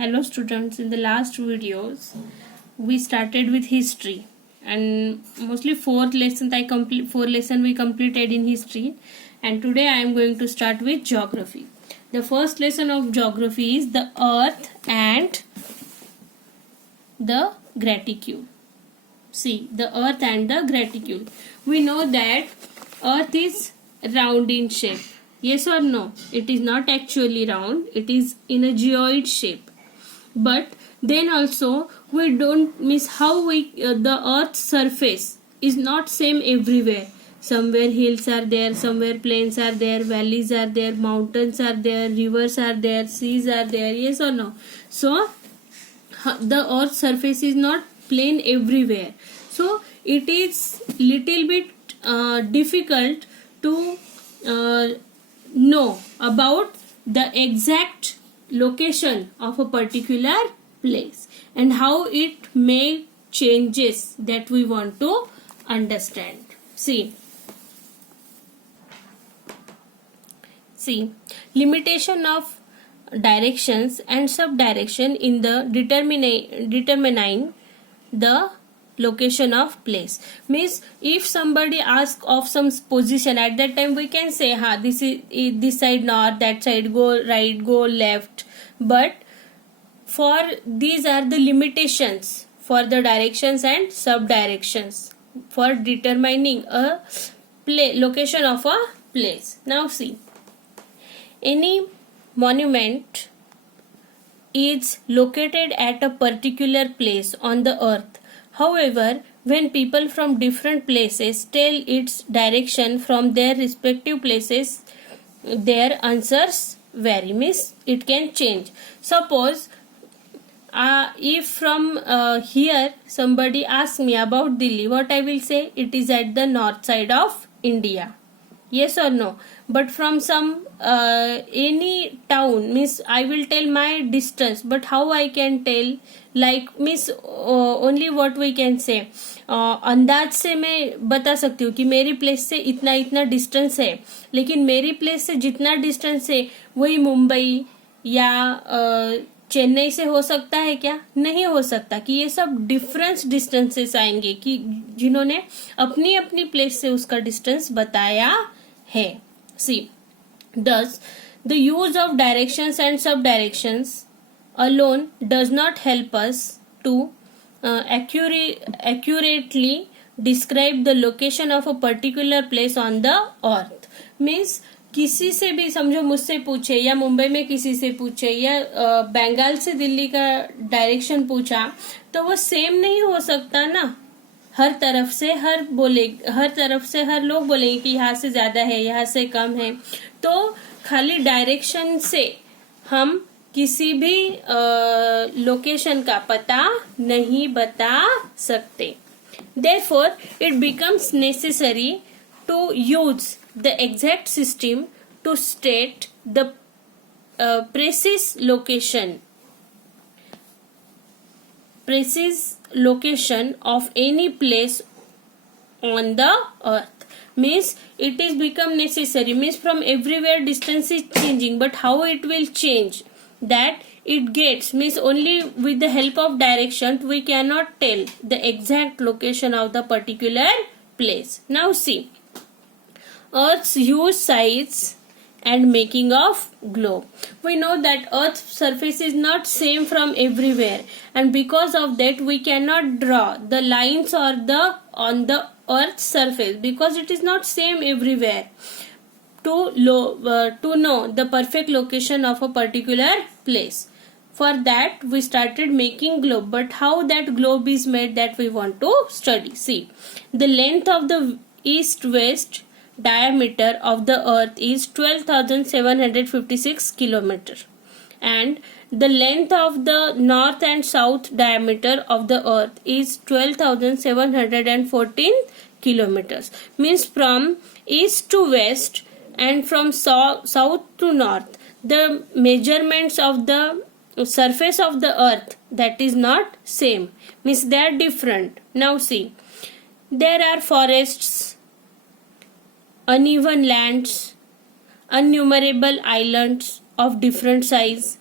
Hello students, in the last videos we started with history and mostly four lessons we completed in history, and today I am going to start with geography. The first lesson of geography is the earth and the gratitude. See, the earth and the gratitude. We know that earth is round in shape. Yes or no? It is not actually round, it is in a geoid shape. But then also we don't miss how the earth's surface is not same everywhere. Somewhere hills are there, somewhere plains are there, valleys are there, mountains are there, rivers are there, seas are there. Yes or no? So the earth's surface is not plain everywhere, so it is little bit difficult to know about the exact location of a particular place and how it may changes that we want to understand. See, limitation of directions and subdirection in the determining the location of place. Means if somebody asks of some position, at that time we can say this is this side north, that side go right, go left. But for these are the limitations for the directions and subdirections for determining a location of a place. Now see, any monument is located at a particular place on the earth. However, when people from different places tell its direction from their respective places, their answers vary. Means it can change. Suppose if from here somebody asks me about Delhi, what I will say? It is at the north side of India. Yes or no? But from some any town, means I will tell my distance, but how I can tell? Like means only what we can say, अंदाज से मैं बता सकती हूँ कि मेरी place से इतना इतना डिस्टेंस है, लेकिन मेरी प्लेस से जितना डिस्टेंस है वही मुंबई या चेन्नई से हो सकता है क्या? नहीं हो सकता. कि ये सब डिफरेंस डिस्टेंसेस आएंगे कि जिन्होंने अपनी अपनी प्लेस से उसका डिस्टेंस बताया है. सी, thus the use of directions and subdirections alone does not help us to accurately describe the location of a particular place on the earth. Means किसी से भी समझो मुझसे पूछे या मुंबई में किसी से पूछे या बंगाल से दिल्ली का डायरेक्शन पूछा, तो वो सेम नहीं हो सकता ना. हर तरफ से हर लोग बोलेंगे कि यहाँ से ज्यादा है, यहाँ से कम है. तो खाली डायरेक्शन से हम किसी भी लोकेशन का पता नहीं बता सकते. Therefore, it becomes necessary to use the exact system to state the precise location of any place on the earth. Means it is become necessary, means from everywhere distance is changing, but how it will change, that it gets, means only with the help of direction we cannot tell the exact location of the particular place. Now see, Earth's huge size and making of globe. We know that Earth's surface is not same from everywhere, and because of that we cannot draw the lines or on the Earth's surface because it is not same everywhere. To know the perfect location of a particular place, for that we started making globe. But how that globe is made, that we want to study. See, the length of the east-west diameter of the earth is 12,756 kilometers, and the length of the north and south diameter of the earth is 12,714 kilometers. Means from east to west and from south to north, the measurements of the surface of the earth, that is not same, means they are different. Now see, there are forests, uneven lands, innumerable islands of different size,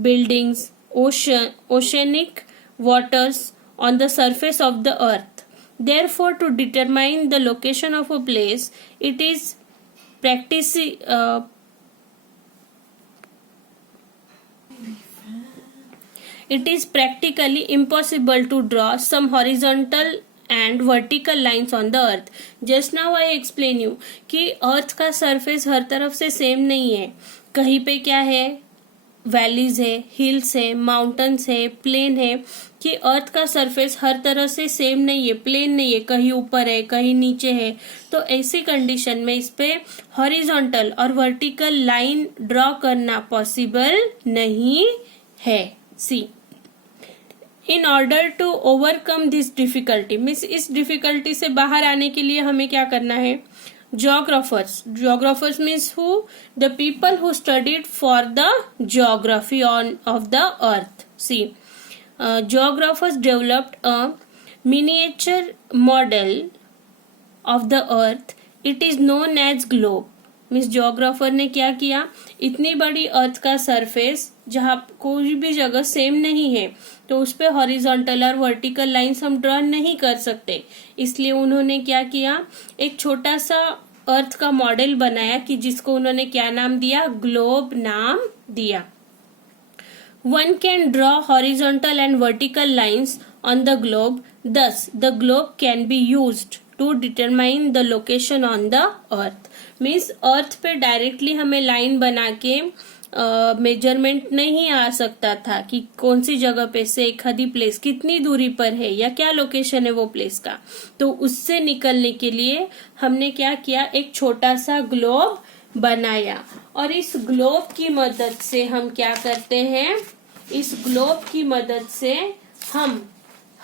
buildings, oceanic waters on the surface of the earth. Therefore, to determine the location of a place, it is practically impossible to draw some horizontal and vertical lines on the earth. Just now I explain you कि अर्थ का surface हर तरफ से same नहीं है. कहीं पे क्या है, वैलीज है, हिल्स है, माउंटेन्स है, प्लेन है, कि अर्थ का सरफेस हर तरह से सेम नहीं है, प्लेन नहीं है, कहीं ऊपर है, कहीं नीचे है. तो ऐसी कंडीशन में इस पे हॉरिजॉन्टल और वर्टिकल लाइन ड्रॉ करना पॉसिबल नहीं है. See, in order to overcome this difficulty, means इस डिफिकल्टी से बाहर आने के लिए हमें क्या करना है? Geographers means who? The people who studied for the geography of the earth. See, geographers developed a miniature model of the earth. It is known as globe. Means geographer ने क्या किया, इतनी बड़ी अर्थ का सरफेस जहाँ कोई भी जगह सेम नहीं है तो उस पे हॉरिजॉन्टल और वर्टिकल लाइंस हम ड्रॉ नहीं कर सकते. इसलिए उन्होंने क्या किया, एक छोटा सा अर्थ का मॉडल बनाया कि जिसको उन्होंने क्या नाम दिया? ग्लोब नाम दिया. One can draw horizontal and vertical lines on the globe. Thus, the globe can be used to determine the location on the earth. Means earth पे डायरेक्टली हमें लाइन बना के मेजरमेंट नहीं आ सकता था कि कौन सी जगह पे से एक आधी प्लेस कितनी दूरी पर है या क्या लोकेशन है वो प्लेस का. तो उससे निकलने के लिए हमने क्या किया, एक छोटा सा ग्लोब बनाया. और इस ग्लोब की मदद से हम क्या करते हैं, इस ग्लोब की मदद से हम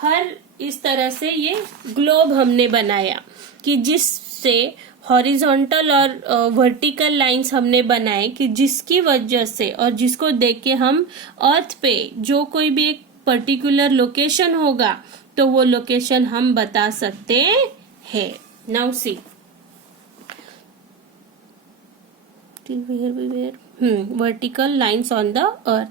हर इस तरह से ये ग्लोब हमने बनाया कि जिससे हॉरिजॉन्टल और वर्टिकल लाइंस हमने बनाए कि जिसकी वजह से और जिसको देख के हम अर्थ पे जो कोई भी एक पर्टिकुलर लोकेशन होगा तो वो लोकेशन हम बता सकते हैं. Now see, vertical lines on the earth.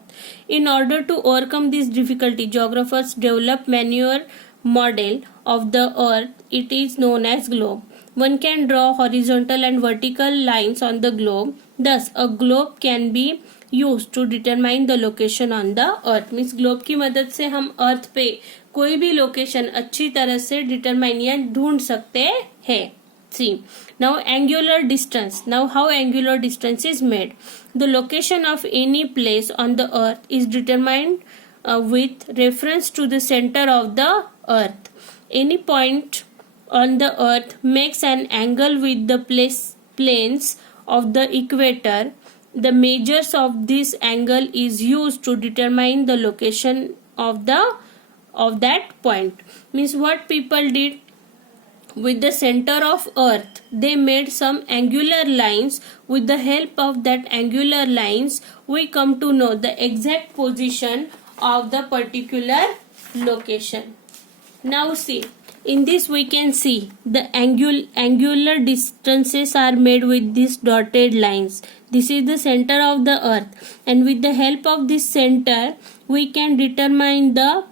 In order to overcome this difficulty, geographers develop manure model of the earth. It is known as globe. One can draw horizontal and vertical lines on the globe. Thus, a globe can be used to determine the location on the earth. Means globe की मदद से हम अर्थ पे कोई भी location अच्छी तरह से डिटरमाइन या ढूंढ सकते हैं. See, now angular distance. Now how angular distance is made? The location of any place on the earth is determined with reference to the center of the earth. Any point on the earth makes an angle with the planes of the equator. The measures of this angle is used to determine the location of that point. Means what people did, with the center of earth they made some angular lines. With the help of that angular lines we come to know the exact position of the particular location. Now see, in this we can see the angular distances are made with these dotted lines. This is the center of the earth, and with the help of this center we can determine the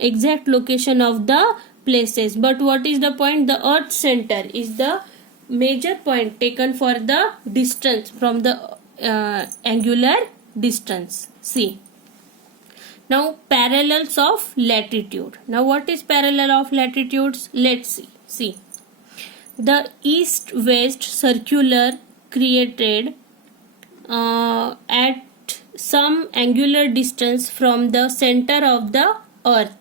exact location of the places. But what is the point? The earth center is the major point taken for the distance from the angular distance. See, now parallels of latitude. Now what is parallel of latitudes? Let's see. See, the east-west circular created at some angular distance from the center of the earth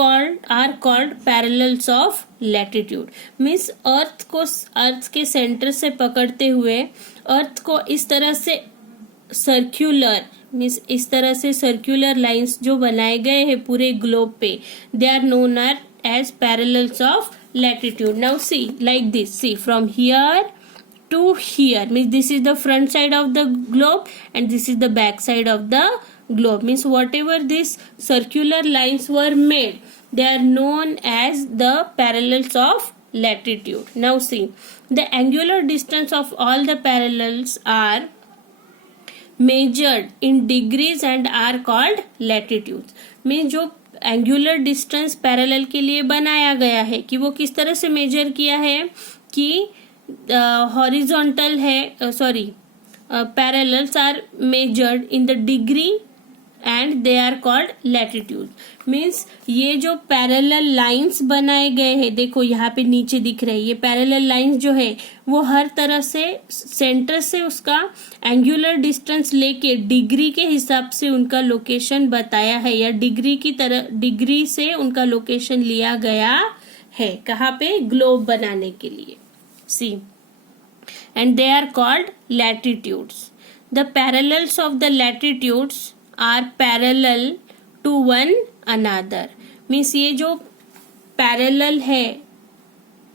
are called parallels of latitude. Means earth के centre से पकड़ते हुए अर्थ को इस तरह से circular, means इस तरह से सर्क्यूलर लाइंस जो बनाए गए हैं पूरे ग्लोब पे, they are known as parallels of latitude. Now see, like this. See, from here to here, means this is the front side of the globe and this is the back side of the globe. Means whatever these circular lines were made, they are known as the parallels of latitude. Now see, the angular distance of all the parallels are measured in degrees and are called latitudes. में जो angular distance parallel के लिए बनाया गया है कि वो किस तरह से मेजर किया है कि हॉरिजॉन्टल है, sorry, parallels are measured in the degree and they are called latitude. Means ये जो पैरेलल लाइंस बनाए गए हैं, देखो यहाँ पे नीचे दिख रहे हैं, ये पैरेलल लाइंस जो है वो हर तरह से सेंटर से उसका एंगुलर डिस्टेंस लेके डिग्री के हिसाब से उनका लोकेशन बताया है, या डिग्री से उनका लोकेशन लिया गया है. कहाँ पे? ग्लोब बनाने के लिए. See, and they are called latitudes. The parallels of the latitudes are parallel to one another. Means ये जो पैरेलल है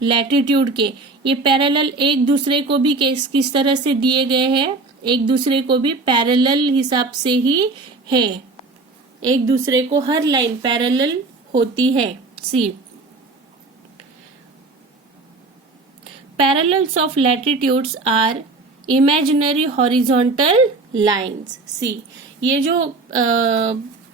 लैटिट्यूड के, ये पैरेलल एक दूसरे को भी किस तरह से दिए गए हैं, एक दूसरे को भी पैरेलल हिसाब से ही है, एक दूसरे को हर लाइन पैरेलल होती है. See, parallels of latitudes are imaginary horizontal lines. See, ये जो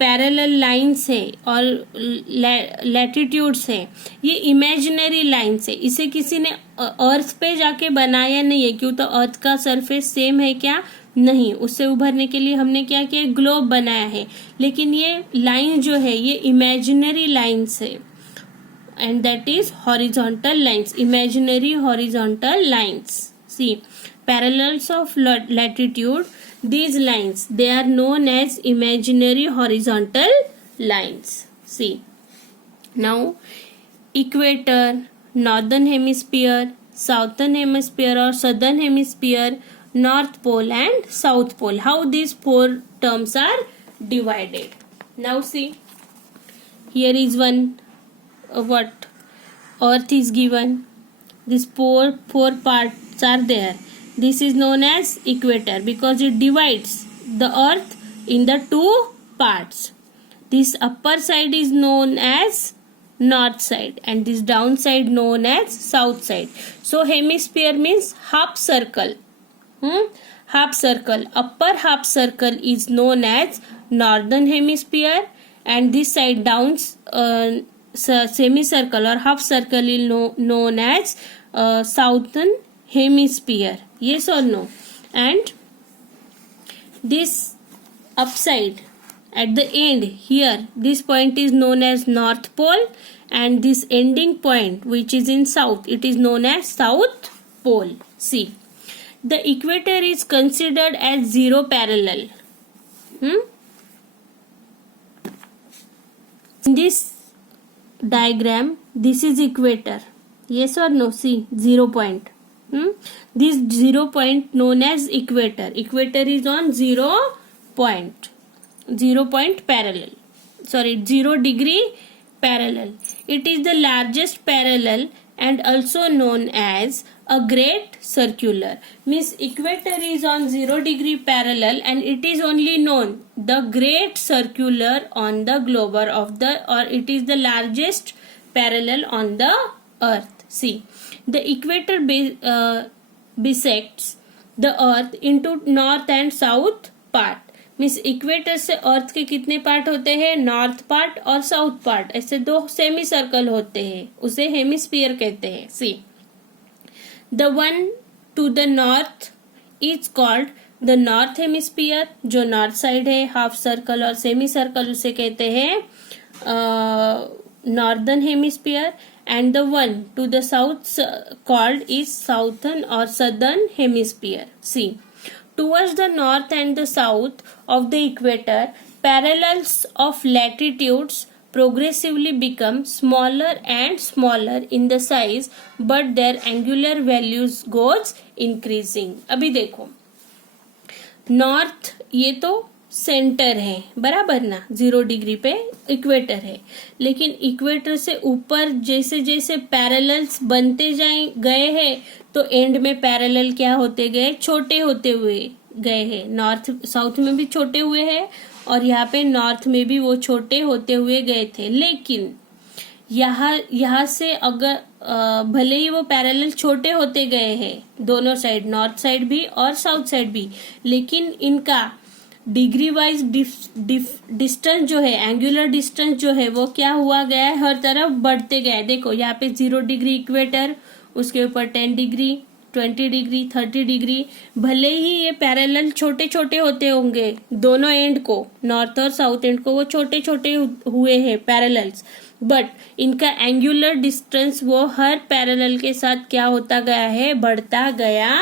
पैरेलल लाइंस है और लैटिट्यूड्स है, ये इमेजिनरी लाइंस है. इसे किसी ने अर्थ पे जाके बनाया नहीं है. क्यों? तो अर्थ का सरफेस सेम है क्या? नहीं. उससे उभरने के लिए हमने क्या किया? ग्लोब बनाया है. लेकिन ये लाइन जो है ये इमेजिनरी लाइंस है, and that is horizontal lines, imaginary horizontal lines. See, parallels of latitude, these lines, they are known as imaginary horizontal lines. See, now equator, northern hemisphere, southern hemisphere or southern hemisphere, north pole and south pole, how these four terms are divided. Now see, here is one, what earth is given, these four parts are there. This is known as equator because it divides the earth in the two parts. This upper side is known as north side and this down side known as south side. So hemisphere means half circle. Half circle. Upper half circle is known as northern hemisphere and this side down semicircle or half circle is known as southern hemisphere. Yes or no? And this upside at the end here, this point is known as north pole and this ending point which is in south, it is known as south pole. See, the equator is considered as zero parallel. In this diagram, this is equator. Yes or no? See, 0 point. This 0 point known as equator. Equator is on 0 point. 0 point parallel. Sorry, 0 degree parallel. It is the largest parallel and also known as a great circular. Means equator is on 0 degree parallel and it is only known the great circular on the globe or it is the largest parallel on the earth. See, the equator bisects the earth into north and south part. Means equator से अर्थ के कितने part होते हैं? North part और south part. ऐसे दो semi circle होते हैं, उसे हेमिस्फीयर कहते हैं. See, the one to the north is called the north hemisphere. जो नॉर्थ साइड है, हाफ सर्कल और सेमी सर्कल, उसे कहते हैं northern hemisphere. And the one to the south called is southern or southern hemisphere. See, towards the north and the south of the equator, parallels of latitudes progressively become smaller and smaller in the size, but their angular values goes increasing. अभी देखो, north ये तो centre है, बराबर ना, 0 degree पे equator है. लेकिन इक्वेटर से ऊपर जैसे जैसे पैरेलल्स बनते गए हैं तो एंड में पैरेलल क्या होते गए? छोटे होते हुए गए हैं. नॉर्थ साउथ में भी छोटे हुए हैं और यहाँ पे नॉर्थ में भी वो छोटे होते हुए गए थे. लेकिन यहाँ से अगर भले ही वो पैरेलल छोटे होते गए हैं दोनों साइड, नॉर्थ साइड भी और साउथ साइड भी, लेकिन इनका डिग्री वाइज डिस्टेंस जो है, एंगुलर डिस्टेंस जो है वो क्या हुआ गया है, हर तरफ बढ़ते गया है। देखो यहाँ पे 0 डिग्री इक्वेटर, उसके ऊपर 10 डिग्री, 20 डिग्री, 30 डिग्री। भले ही ये पैरेलल छोटे छोटे होते होंगे दोनों एंड को, नॉर्थ और साउथ एंड को वो छोटे छोटे हुए हैं पैरेलल्स, बट इनका एंगुलर डिस्टेंस वो हर पैरेलल के साथ क्या होता गया है, बढ़ता गया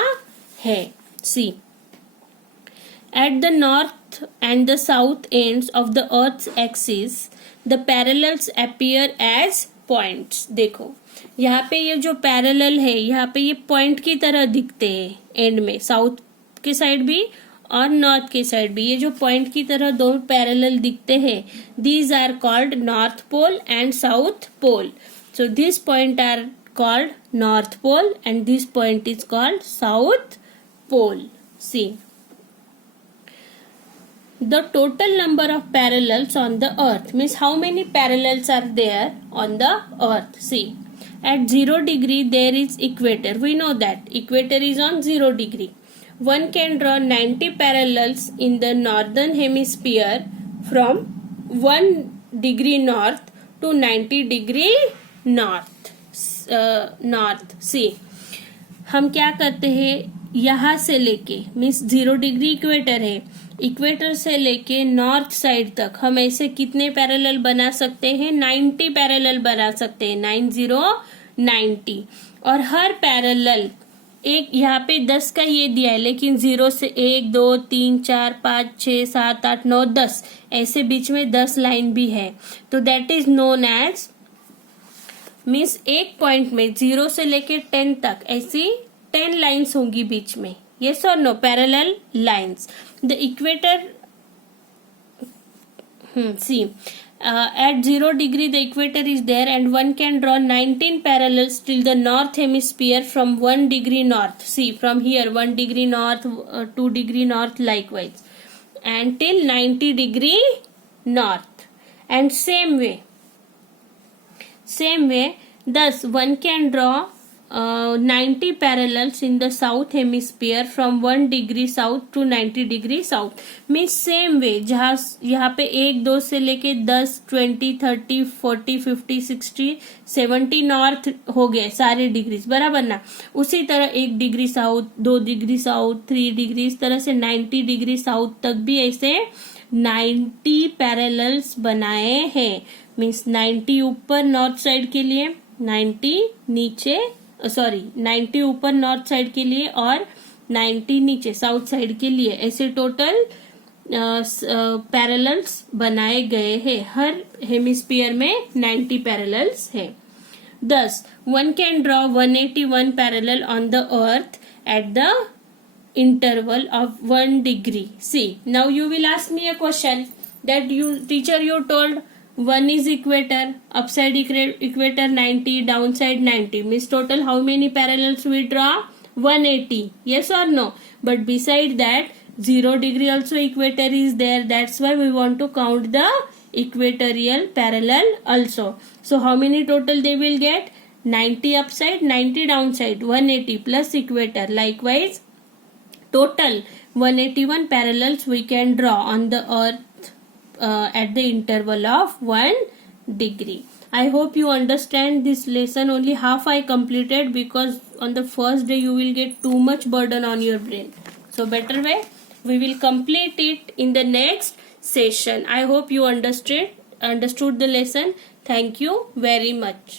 है। सी, at the north and the south ends of the earth's axis the parallels appear as points। देखो यहाँ पे ये जो पैरेलल है, यहाँ पे ये पॉइंट की तरह दिखते हैं एंड में, साउथ के साइड भी और नॉर्थ के साइड भी। ये जो पॉइंट की तरह दो पैरेलल दिखते हैं, these are called north pole and south pole. So this point are called north pole and this point is called south pole. See, the total number of parallels on the earth means how many parallels are there on the earth. See, at 0 degree there is equator, we know that equator is on 0 degree. One can draw 90 parallels in the northern hemisphere from 1 degree north to 90 degree north. See, हम क्या करते हैं, यहाँ से लेके means 0 degree equator है, equator से लेके नॉर्थ साइड तक हम ऐसे कितने पैरेलल बना सकते हैं, 90 पैरेलल बना सकते हैं, 90। और हर पैरेलल एक, यहाँ पे 10 का ये दिया है, लेकिन 0 से 1 2 3 4 5 6 7 8 9 10 ऐसे बीच में 10 लाइन भी है, तो that is known as, means एक पॉइंट में 0 से लेके 10 तक ऐसी 10 लाइन्स होंगी बीच में। Yes or no? Parallel lines. The equator, see, at 0 degree the equator is there and one can draw 19 parallels till the north hemisphere from 1 degree north. See, from here 1 degree north, 2 degree north likewise, and till 90 degree north. And same way, thus one can draw 90 parallels in the south hemisphere from 1 degree south to 90 degree south। Means same way, जहाँ यहाँ पे 1 2 से लेके 10 20 30 40 50 60 70 north हो गए सारे degrees, बराबर ना। उसी तरह 1 degree south, 2 degree south, 3 degree, इस तरह से 90 डिग्री साउथ तक भी ऐसे 90 पैरेलल्स बनाए हैं। मीन्स 90 ऊपर नॉर्थ साइड के लिए, 90 नीचे, 90 ऊपर नॉर्थ साइड के लिए और 90 नीचे साउथ साइड के लिए, ऐसे टोटल पैरेलल्स बनाए गए हैं। हर हेमिस्फीयर में 90 पैरेलल्स है। Thus, one can draw 181 parallel on the earth at the interval of 1 degree. See, now you will ask me a question that teacher you told 1 is equator, upside equator 90, downside 90. Means total how many parallels we draw? 180. Yes or no? But beside that 0 degree also equator is there. That's why we want to count the equatorial parallel also. So how many total they will get? 90 upside, 90 downside, 180 plus equator. Likewise, total 181 parallels we can draw on the earth at the interval of 1 degree. I hope you understand this lesson. Only half I completed because on the first day you will get too much burden on your brain. So better way, we will complete it in the next session. I hope you understood the lesson. Thank you very much.